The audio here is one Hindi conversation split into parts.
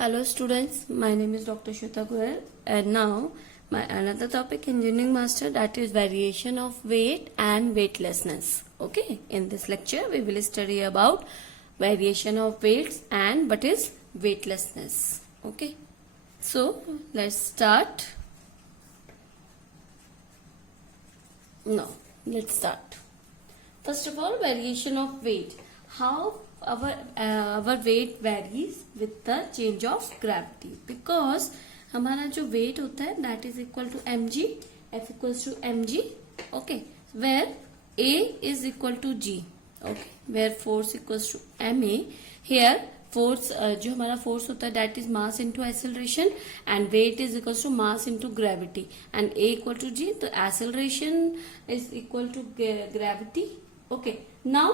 Hello students, my name is Dr. Shweta Goyal and now my another topic engineering master, that is variation of weight and weightlessness. Okay, in this lecture we will study about variation of weights and what is weightlessness. Okay, so let's start. Now let's start. First of all, variation of weight. How our weight varies with the change of gravity, because हमारा जो weight होता है that is equal to mg, f equals to mg, okay, where a is equal to g, okay, where force equals to ma. Here force जो हमारा force होता है that is mass into acceleration and weight is equals to mass into gravity and a equal to g, तो acceleration is equal to gravity. Okay, now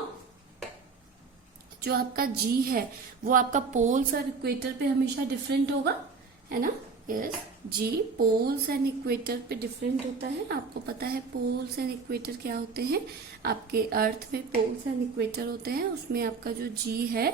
जो आपका g है वो आपका पोल्स और इक्वेटर पे हमेशा डिफरेंट होगा, है ना. Yes, g poles and equator पे डिफरेंट होता है. आपको पता है पोल्स एंड इक्वेटर क्या होते हैं. आपके अर्थ में पोल्स एंड इक्वेटर होते हैं, उसमें आपका जो g है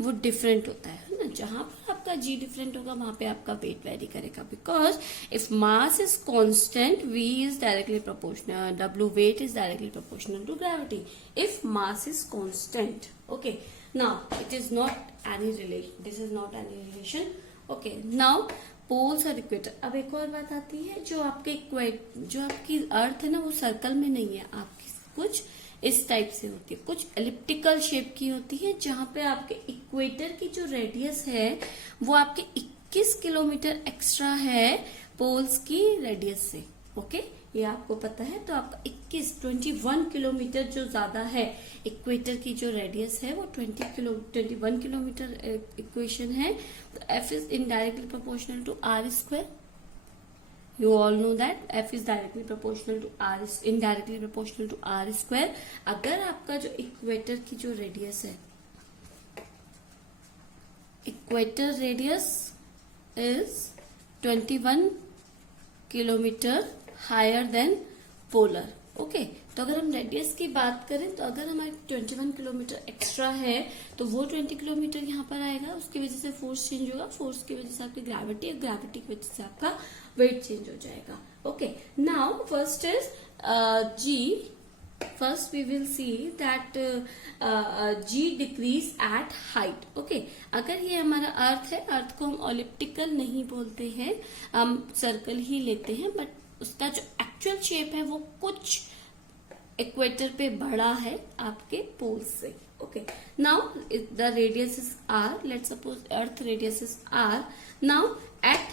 वो डिफरेंट होता है ना. जहां पर आपका g डिफरेंट होगा वहां पे आपका वेट वेरी करेगा, because if mass is constant v is directly proportional, w weight is directly proportional to gravity if mass is constant. Okay, now it is not any relation, this is not any relation. Okay, now poles और इक्वेटर. अब एक और बात आती है, जो आपकी अर्थ है ना वो सर्कल में नहीं है, आपकी कुछ इस टाइप से होती है, कुछ एलिप्टिकल शेप की होती है, जहां पे आपके इक्वेटर की जो रेडियस है वो आपके 21 किलोमीटर एक्स्ट्रा है पोल्स की रेडियस से. ओके, ये आपको पता है. तो आपका 21 किलोमीटर जो ज्यादा है, इक्वेटर की जो रेडियस है वो 21 किलोमीटर इक्वेशन है. तो f is indirectly proportional to r square. You all know that f is directly proportional to r, indirectly proportional to r square. अगर आपका जो इक्वेटर की जो रेडियस है, equator radius is 21 kilometre higher than polar. Okay, तो अगर हम रेडियस की बात करें तो अगर हमारे 21 किलोमीटर एक्स्ट्रा है तो वो 20 किलोमीटर यहाँ पर आएगा. उसकी वजह से फोर्स चेंज होगा, फोर्स की वजह से आपकी ग्रेविटी, और ग्रेविटी की वजह से आपका वेट चेंज हो जाएगा. Okay, now first is g. First we will see that g decrease at height. Okay, अगर ये हमारा अर्थ है, अर्थ को हम ऑलिप्टिकल नहीं बोलते हैं, हम सर्कल ही लेते हैं, बट उसका जो एक्चुअल शेप है वो कुछ इक्वेटर पे बड़ा है आपके पोल्स से. Okay, now the radius is r. Let's suppose earth radius is r. Now at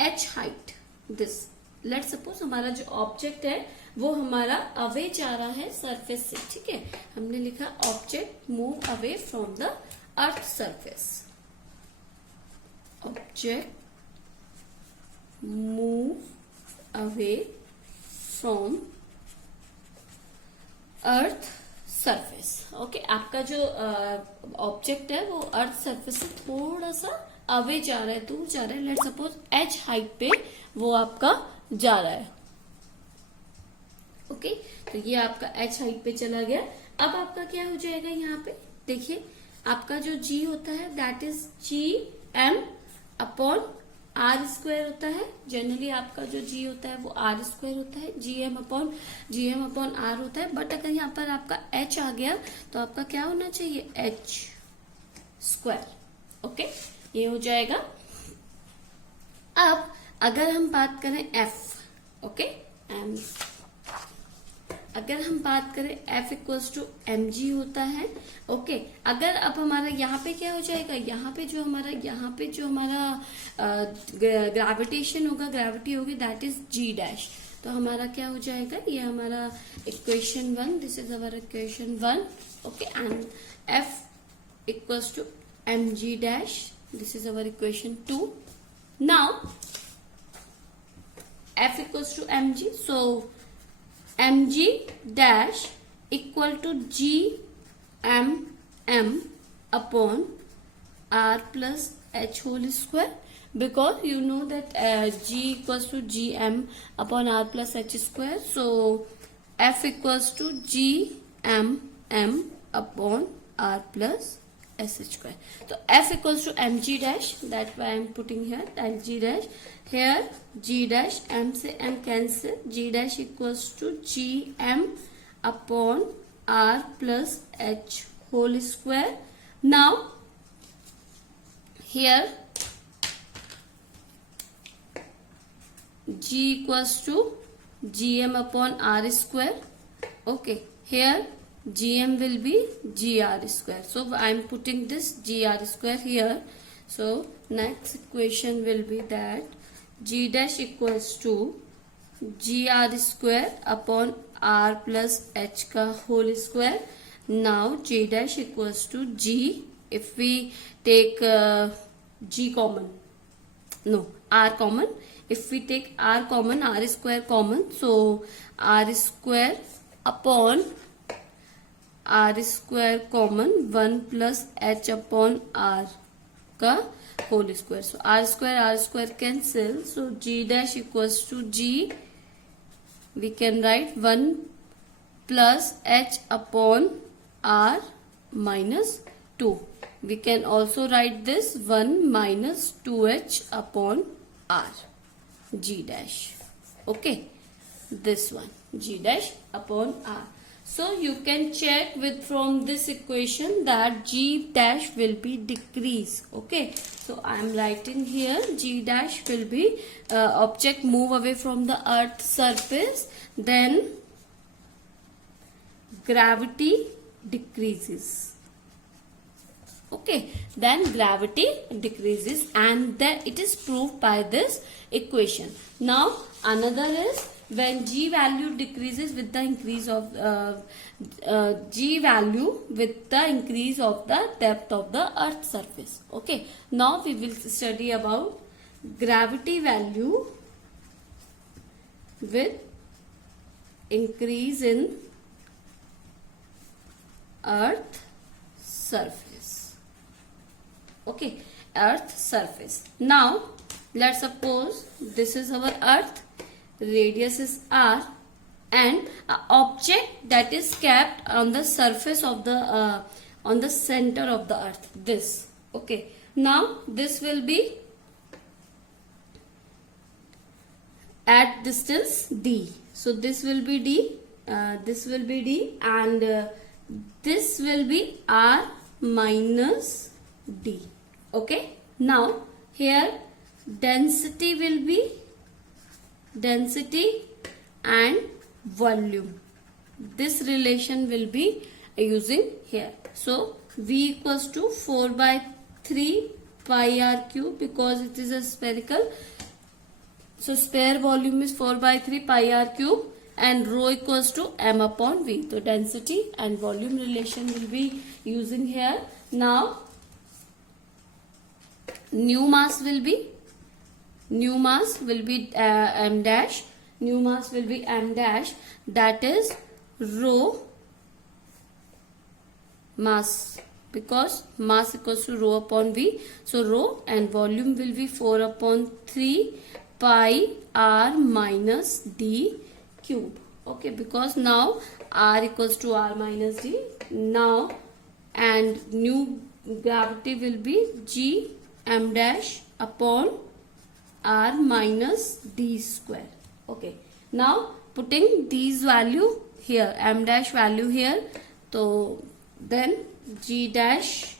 h height, this let's suppose हमारा जो ऑब्जेक्ट है वो हमारा अवे जा रहा है सरफेस से. ठीक है, हमने लिखा object move away from the earth surface. Object move away from earth surface. Okay, आपका जो ऑब्जेक्ट है वो अर्थ सरफेस से थोड़ा सा अवे जा रहा है, दूर जा रहा है. लेट्स सपोज h हाइट पे वो आपका जा रहा है. ओके, तो ये आपका h हाइट पे चला गया. अब आपका क्या हो जाएगा, यहाँ पे देखिए आपका जो g होता है that is gm upon r square होता है. जनरली आपका जो g होता है वो r स्क्वायर होता है, gm अपॉन r होता है. बट अगर यहाँ पर आपका h आ गया तो आपका क्या होना चाहिए, h स्क्वायर. ओके, ये हो जाएगा. अब अगर हम बात करें f, ओके, m, अगर हम बात करें f इक्वल्स टू mg होता है. ओके, अगर अब हमारा यहाँ पे क्या हो जाएगा, यहाँ पे जो हमारा ग्रेविटेशन होगा, ग्रेविटी होगी दैट इज g डैश. तो हमारा क्या हो जाएगा, ये हमारा equation 1, this is our equation 1. Okay, and f equals to mg dash, this is our equation 2. Now f equals to mg, so mg dash equal to gmm upon r plus h whole square, because you know that g equals to gm upon r plus h square, so f equals to gmm upon r plus S square. So F equals to mg dash, that's why I am putting here mg dash. Here g dash, m से m cancel, g dash equals to gm upon r plus h whole square. Now here g equals to gm upon r square. Okay, here gm will be gr square. So I am putting this gr square here. So next equation will be that g dash equals to gr square upon r plus h ka whole square. Now g dash equals to g, if we take g common, no, r common, if we take r common, r square common, so r square upon r square common 1 plus h upon r ka whole square. So r square cancel, so g dash equals to g, we can write 1 plus h upon r minus 2. We can also write this 1 minus 2h upon r, g dash. Okay, this one, g dash upon r. So you can check with from this equation that g dash will be decrease. Okay, so I am writing here g dash will be object move away from the earth surface, then gravity decreases. Okay, then gravity decreases, and that it is proved by this equation. Now another is when g value decreases with the increase of g value with the increase of the depth of the earth surface. Okay, now we will study about gravity value with increase in earth surface. Okay, earth surface. Now let's suppose this is our earth, radius is r, and an object that is kept on the surface of the on the center of the earth, this. Okay, now this will be at distance d. So this will be d, this will be d, and this will be r minus d. Okay, now here density will be density and volume. This relation will be using here. So V equals to 4 by 3 pi r cube, because it is a spherical. So spare volume is 4 by 3 pi r cube, and rho equals to m upon V. So density and volume relation will be using here. Now new mass will be m dash. New mass will be m dash, that is rho mass, because mass equals to rho upon V. So rho, and volume will be 4 upon 3 pi r minus d cube. Okay, because now r equals to r minus d. Now, and new gravity will be g m dash upon r minus d square. Okay, now putting these value here, m dash value here, so then g dash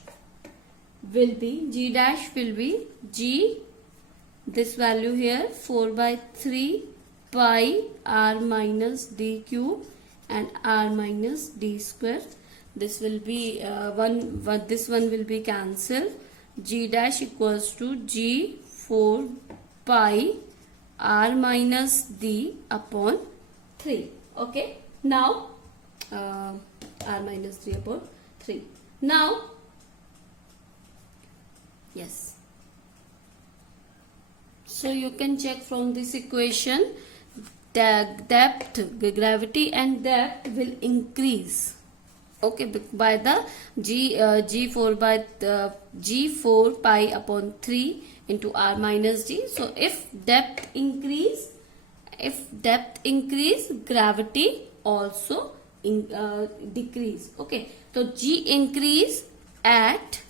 will be g, this value here 4 by 3 pi r minus d cube and r minus d square. This will be this one will be cancelled. G dash equals to g 4 pi r minus d upon 3. Okay, now r minus 3 upon 3. Now, yes, so you can check from this equation, the depth, gravity and depth will increase. Okay, by the g4 pi upon 3 into r minus d. So if depth increase, gravity also decrease. Okay, so g increase at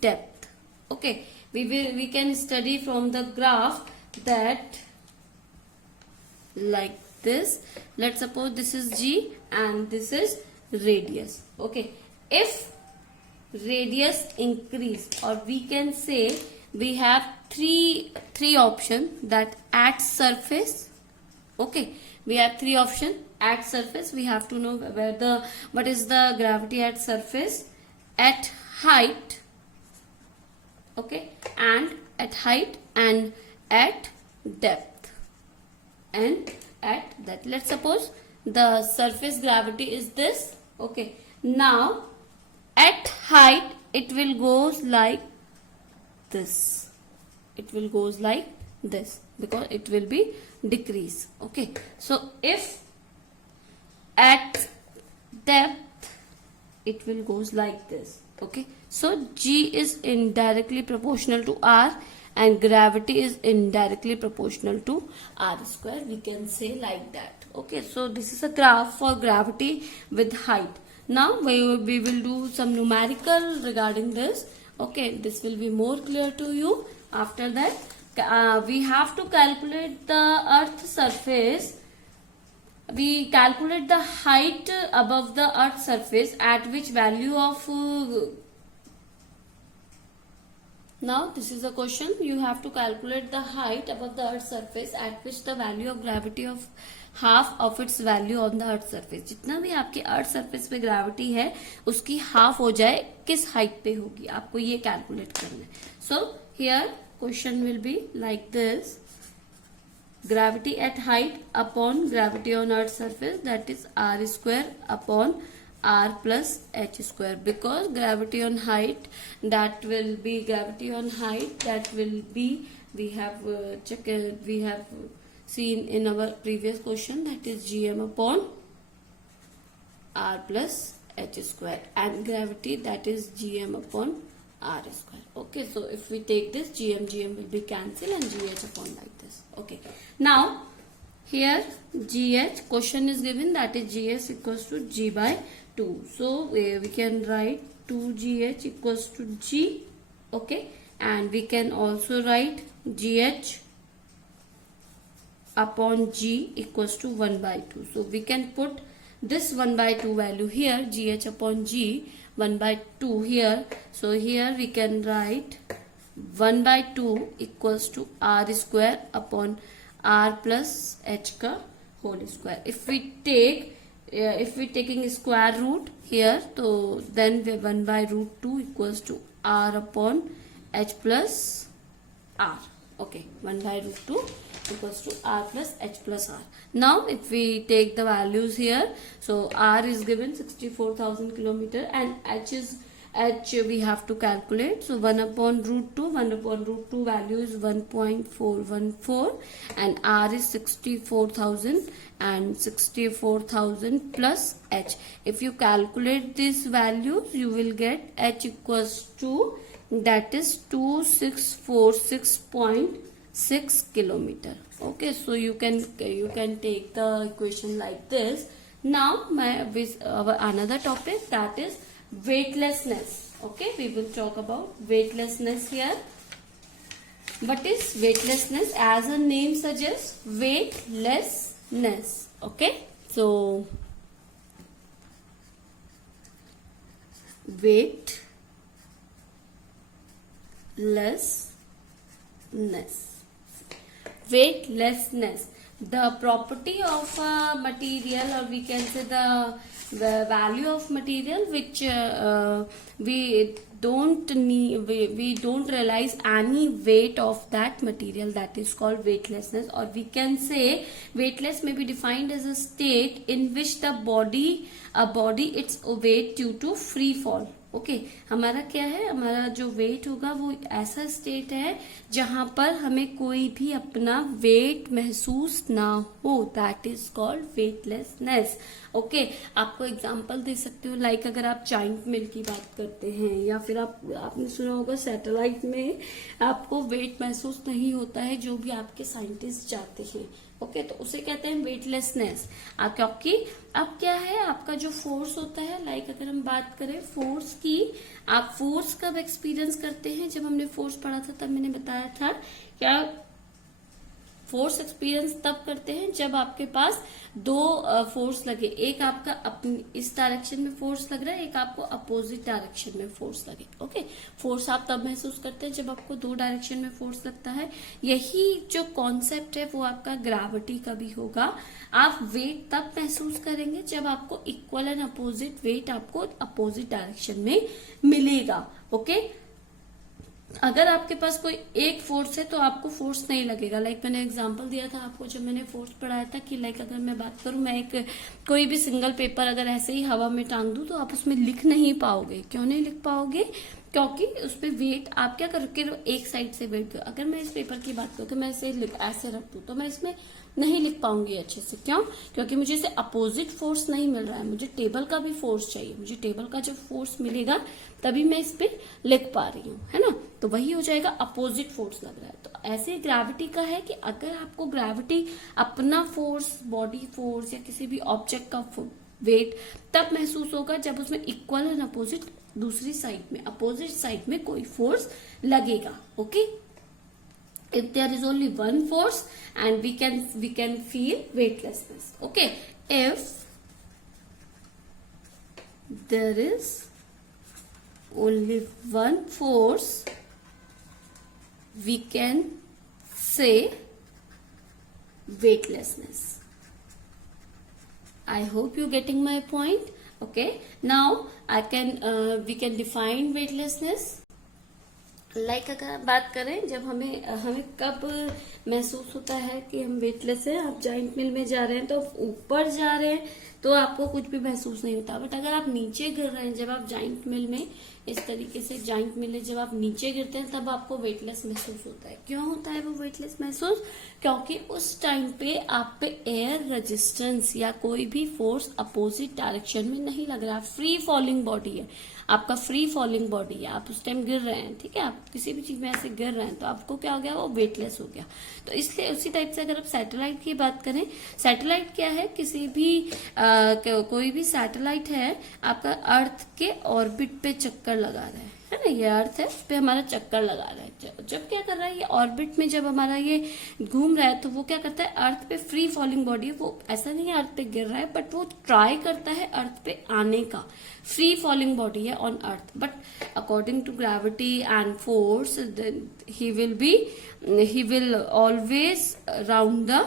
depth. Okay, we can study from the graph that like this. Let's suppose this is G and this is radius. Okay, if radius increase, or we can say we have three option, that at surface. Okay, we have three option. At surface, we have to know what is the gravity at surface, at height. Okay, and at height and at depth and at that. Let's suppose the surface gravity is this. Okay, now at height it will goes like this. It will goes like this because it will be decrease. Okay, so if at depth it will goes like this. Okay, so G is indirectly proportional to R and gravity is indirectly proportional to R square. We can say like that. Okay, so this is a graph for gravity with height. Now we will do some numerical regarding this. Okay, this will be more clear to you. After that, we have to calculate the earth surface. We calculate the height above the earth surface, at which value of now this is a question. You have to calculate the height above the earth surface at which the value of gravity of half of its value on the earth surface. जितना भी आपके अर्थ सरफेस पे ग्रेविटी है उसकी हाफ हो जाए किस हाइट पे होगी, आपको ये कैलकुलेट करना है. So here question will be like this. Gravity at height upon gravity on earth surface, that is R square upon R plus H square. Because gravity on height, that will be gravity on height, that will be, we have we have seen in our previous question, that is Gm upon R plus H square, and gravity, that is Gm upon R square. Okay, so if we take this, Gm will be cancelled and Gh upon like this. Okay, now here Gh question is given, that is Gs equals to G by 2. So we can write 2Gh equals to G. Okay, and we can also write Gh upon G equals to 1 by 2. So we can put this 1 by 2 value here, Gh upon G 1 by 2 here. So here we can write 1 by 2 equals to R square upon R plus H ka whole square. If we taking square root here, so then 1 by root 2 equals to R upon H plus R. Okay, 1 by root 2 equals to R plus H plus R. Now if we take the values here, so R is given 64,000 kilometer and H we have to calculate. So 1 upon root 2 value is 1.414 and R is 64,000 and 64,000 plus H. If you calculate these values, you will get H equals to, that is 2646.6 kilometer. Okay, so you can take the equation like this. Now another topic, that is weightlessness. Okay, we will talk about weightlessness here. What is weightlessness? As a name suggests, weightlessness. Okay, so weightlessness, the property of a material, or we can say the value of material which we don't realize any weight of that material, that is called weightlessness. Or we can say weightless may be defined as a state in which a body its weight due to free fall. Okay, हमारा क्या है, हमारा जो वेट होगा वो ऐसा स्टेट है जहां पर हमें कोई भी अपना वेट महसूस ना हो, that is called weightlessness. Okay, आपको एग्जांपल दे सकते हो, लाइक अगर आप जाइंट मिल की बात करते हैं या फिर आपने सुना होगा सैटेलाइट में आपको वेट महसूस नहीं होता है, जो भी आपके साइंटिस्ट जाते हैं ओके, तो उसे कहते हैं वेटलेसनेस। क्योंकि अब क्या है, आपका जो फोर्स होता है, लाइक अगर हम बात करें फोर्स की, आप फोर्स कब एक्सपीरियंस करते हैं? जब हमने फोर्स पढ़ा था तब मैंने बताया था क्या, फोर्स एक्सपीरियंस तब करते हैं जब आपके पास दो फोर्स लगे, एक आपका अपनी इस डायरेक्शन में फोर्स लग रहा है, एक आपको अपोजिट डायरेक्शन में फोर्स लगे। ओके, फोर्स आप तब महसूस करते हैं जब आपको दो डायरेक्शन में फोर्स लगता है। यही जो कॉन्सेप्ट है वो आपका ग्रेविटी का भी होगा। आप वेट तब महसूस करेंगे जब आपको इक्वल एंड अपोजिट वेट आपको अपोजिट डायरेक्शन में मिलेगा। ओके, अगर आपके पास कोई एक फोर्स है तो आपको फोर्स नहीं लगेगा। लाइक मैंने एग्जांपल दिया था आपको जब मैंने फोर्स पढ़ाया था कि लाइक अगर मैं बात करूं, मैं एक कोई भी सिंगल पेपर अगर ऐसे ही हवा में टांग दूं तो आप उसमें लिख नहीं पाओगे। क्यों नहीं लिख पाओगे? क्योंकि उसपे वेट आप क्या करोगे, एक साइड से वेट दो। अगर मैं इस पेपर की बात करूं तो मैं इसे ऐसे रख दूं तो मैं इसमें नहीं लिख पाऊंगी अच्छे से। क्यों? क्योंकि मुझे इसे अपोजिट फोर्स नहीं मिल रहा है, मुझे टेबल का भी फोर्स चाहिए। मुझे टेबल का जब फोर्स मिलेगा तभी मैं इस पे लिख पा रही हूँ, है ना। तो वही हो जाएगा, अपोजिट फोर्स लग रहा है। तो ऐसे ग्रेविटी का है कि अगर आपको ग्रेविटी अपना फोर्स, बॉडी फोर्स या किसी भी ऑब्जेक्ट का वेट तब महसूस होगा जब उसमें इक्वल एंड अपोजिट दूसरी साइड में, अपोजिट साइड में कोई फोर्स लगेगा। Okay, if there is only one force and we can feel weightlessness. Okay, if there is only one force we can say weightlessness. I hope you getting my point. Okay, now we can define weightlessness. Like अगर बात करें, जब हमें कब महसूस होता है कि हम वेटलेस हैं। आप जॉइंट मिल में जा रहे हैं तो ऊपर जा रहे हैं तो आपको कुछ भी महसूस नहीं होता, बट अगर आप नीचे गिर रहे हैं, जब आप जॉइंट मिल में इस तरीके से जॉइंट मिल है, जब आप नीचे गिरते हैं तब आपको वेटलेस महसूस होता है। क्यों होता है वो वेटलेस महसूस? क्योंकि उस टाइम पे आप पे एयर रेजिस्टेंस या कोई भी फोर्स अपोजिट डायरेक्शन में नहीं लग रहा। फ्री फॉलिंग बॉडी है आपका, फ्री फॉलिंग बॉडी है, आप उस टाइम गिर रहे हैं, ठीक है, आप किसी भी चीज में ऐसे गिर रहे हैं तो आपको क्या हो गया, वो वेटलेस हो गया। तो इसलिए उसी टाइप से अगर आप सैटेलाइट की बात करें, सैटेलाइट क्या है, किसी भी कोई भी सैटेलाइट है आपका अर्थ के ऑर्बिट पे चक्कर लगा रहा है ना, ये अर्थ है, इस पे हमारा चक्कर लगा रहा है। जब क्या कर रहा है, ये ऑर्बिट में जब हमारा ये घूम रहा है तो वो क्या करता है, अर्थ पे फ्री फॉलिंग बॉडी है, वो ऐसा नहीं है अर्थ पे गिर रहा है, बट वो ट्राई करता है अर्थ पे आने का। फ्री फॉलिंग बॉडी है on earth, but according to gravity and force he will always round the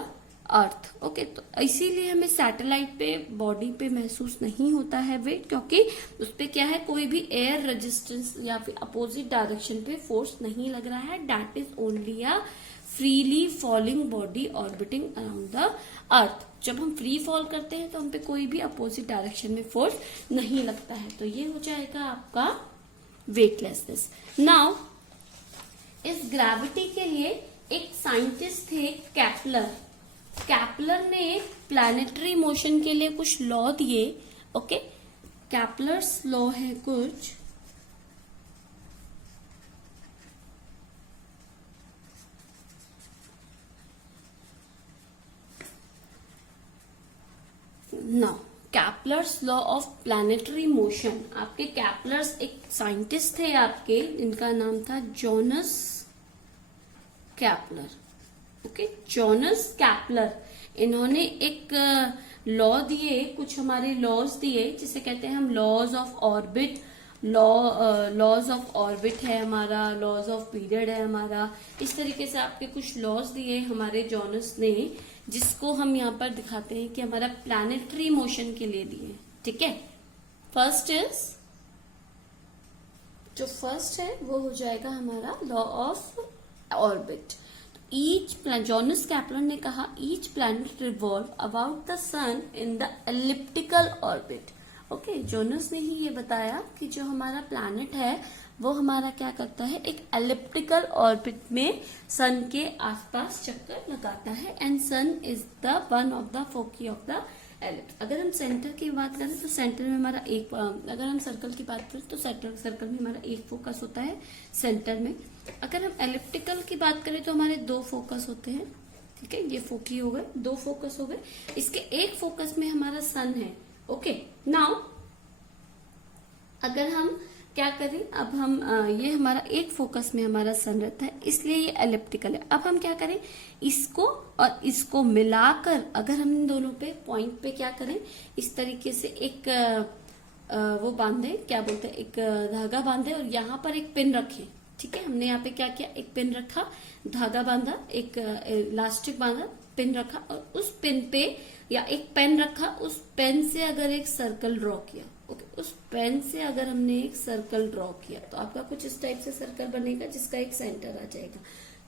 earth. Okay, तो इसीलिए हमें सैटेलाइट पे बॉडी पे महसूस नहीं होता है वेट, क्योंकि उस पे क्या है, कोई भी एयर रेजिस्टेंस या फिर अपोजिट डायरेक्शन पे फोर्स नहीं लग रहा है। That is only a freely falling body orbiting around the earth. जब हम फ्री फॉल करते हैं तो हम पे कोई भी अपोजिट डायरेक्शन में फोर्स नहीं लगता है। तो ये हो जाएगा आपका वेटलेसनेस। नाउ इस ग्रेविटी के लिए एक साइंटिस्ट थे कैपलर। कैपलर ने प्लैनेटरी मोशन के लिए कुछ लॉ दिए। ओके, कैपलर्स लॉ है कुछ, now Kepler's law of planetary motion. आपके कैपलर्स एक साइंटिस्ट थे आपके, इनका नाम था जोनस कैपलर। ओके, जोनस कैपलर, इन्होंने एक लॉ दिए, कुछ हमारे लॉज दिए जिसे कहते हैं हम laws of orbit. Laws of orbit है हमारा, लॉज ऑफ पीरियड है हमारा। इस तरीके से आपके कुछ लॉज दिए हमारे जोनस ने, जिसको हम यहाँ पर दिखाते हैं कि हमारा प्लैनेटरी मोशन के लिए दिए। ठीक है, जो फर्स्ट है वो हो जाएगा हमारा law of orbit. Jonas Kepler ने कहा each planet revolve about the sun in the elliptical orbit. Okay, Jonas ने ही ये बताया कि जो हमारा प्लैनेट है वो हमारा क्या करता है, एक एलिप्टिकल ऑर्बिट में सन के आसपास चक्कर लगाता है, and sun is the one of the foci of the ellipse. अगर हम सेंटर की बात करें तो सेंटर में हमारा एक, अगर हम सर्कल की बात करें तो सर्कल में हमारा एक फोकस होता है सेंटर में। अगर हम एलिप्टिकल की बात करें तो हमारे दो फोकस होते हैं। ठीक है, ये फोकी हो गए, 2 फोकस हो गए। इसके एक फोकस में हमारा सन है। ओके, नाउ अगर हम क्या करें, अब हम ये हमारा एक फोकस में हमारा सन रहता है, इसलिए ये एलिप्टिकल है। अब हम क्या करें, इसको और इसको मिलाकर अगर हम इन दोनों पे पॉइंट पे क्या करें, इस तरीके से एक वो बांधे, क्या बोलते हैं, एक धागा बांधे और यहाँ पर एक पिन रखे। ठीक है, हमने यहाँ पे क्या किया, एक पिन रखा, धागा बांधा, एक इलास्टिक बांधा, पिन रखा और उस पिन पे या एक पेन रखा, उस पेन से अगर एक सर्कल ड्रॉ किया। ओके, उस पेन से अगर हमने एक सर्कल ड्रॉ किया तो आपका कुछ इस टाइप से सर्कल बनेगा जिसका एक सेंटर आ जाएगा।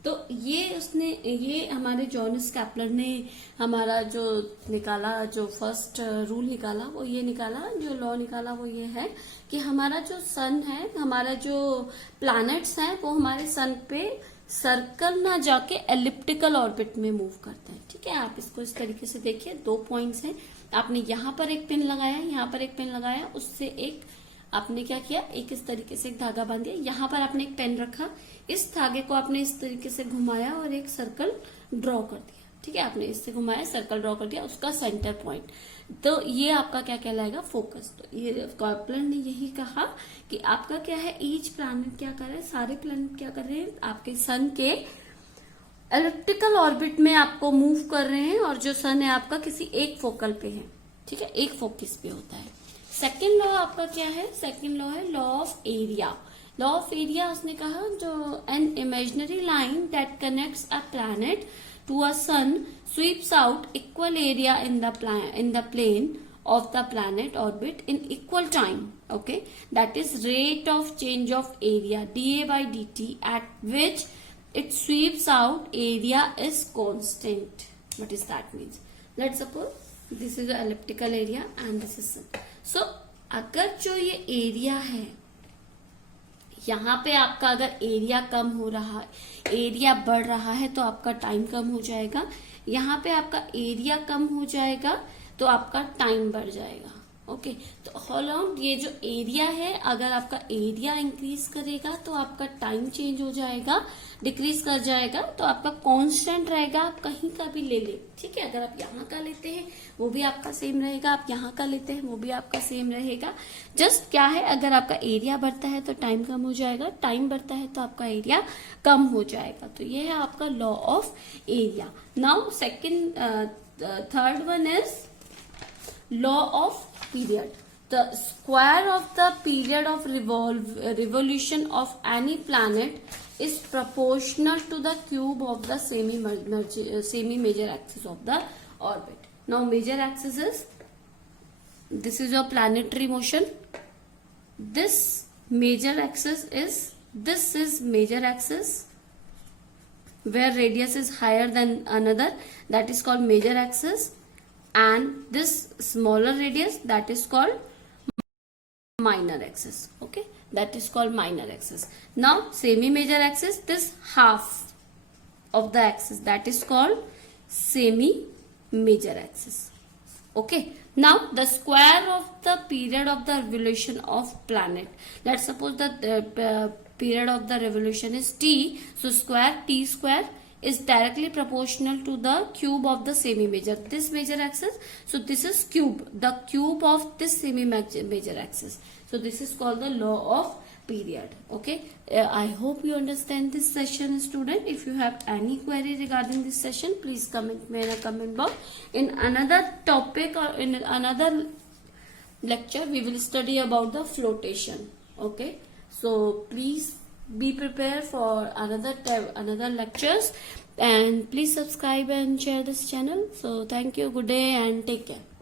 तो ये हमारे जॉनस कैपलर ने हमारा जो निकाला, जो फर्स्ट रूल निकाला वो ये निकाला, जो लॉ निकाला वो ये है कि हमारा जो सन है, हमारा जो प्लैनेट्स हैं वो हमारे सन पे सर्कल ना जाके एलिप्टिकल ऑर्बिट में मूव करते हैं। ठीक है, आप इसको इस तरीके से देखिए, 2 पॉइंट्स हैं, आपने यहाँ पर एक पिन लगाया, यहाँ पर एक पिन लगाया, उससे एक आपने क्या किया, एक इस तरीके से एक धागा बांध दिया, यहाँ पर आपने एक पेन रखा, इस धागे को आपने इस तरीके से घुमाया और एक सर्कल ड्रॉ कर दिया। ठीक है, आपने इससे घुमाया, सर्कल ड्रॉ कर दिया, उसका सेंटर पॉइंट, तो ये आपका क्या कहलाएगा, फोकस। तो ये कैपलर ने यही कहा कि आपका क्या है, ईच प्लैनेट क्या कर रहा है, सारे प्लैनेट क्या कर रहे हैं, आपके सन के एलिप्टिकल ऑर्बिट में आपको मूव कर रहे हैं और जो सन है आपका किसी एक फोकल पे है। ठीक है, एक फोकस पे होता है। सेकेंड लॉ आपका क्या है, सेकेंड लॉ है law of area. Law of area उसने कहा, जो an imaginary line that connects a planet to a sun sweeps out equal area in the plane of the planet orbit in equal time. Okay, that is rate of change of area dA by dt at which it sweeps out area is constant. What is that means? Let's suppose this is the elliptical area and this is sun. So अगर जो ये एरिया है, यहाँ पे आपका अगर एरिया कम हो रहा है, एरिया बढ़ रहा है तो आपका टाइम कम हो जाएगा, यहाँ पे आपका एरिया कम हो जाएगा तो आपका टाइम बढ़ जाएगा। ओके, तो ऑल आउट ये जो एरिया है, अगर आपका एरिया इंक्रीज करेगा तो आपका टाइम चेंज हो जाएगा, डिक्रीज कर जाएगा तो आपका कांस्टेंट रहेगा, आप कहीं का भी ले ले। ठीक है, अगर आप यहाँ का लेते हैं वो भी आपका सेम रहेगा, आप यहाँ का लेते हैं वो भी आपका सेम रहेगा। जस्ट क्या है, अगर आपका एरिया बढ़ता है तो टाइम कम हो जाएगा, टाइम बढ़ता है तो आपका एरिया कम हो जाएगा। तो ये है आपका law of area. Now third one is law of period. The square of the period of revolution of any planet is proportional to the cube of the semi major axis of the orbit. Now major axis is, this is your planetary motion, this major axis is, this is major axis where radius is higher than another, that is called major axis, and this smaller radius, that is called minor axis. Okay, that is called minor axis. Now semi major axis, this half of the axis, that is called semi major axis. Okay, now the square of the period of the revolution of planet, let's suppose that the period of the revolution is t, so square t square is directly proportional to the cube of the semi major, this major axis. So this is cube, the cube of this semi major axis. So this is called the law of period. Okay, I hope you understand this session, student. If you have any query regarding this session, please comment me in a comment box. In another topic or in another lecture, we will study about the flotation. Okay, so please be prepared for another lectures, and please subscribe and share this channel. So thank you, good day and take care.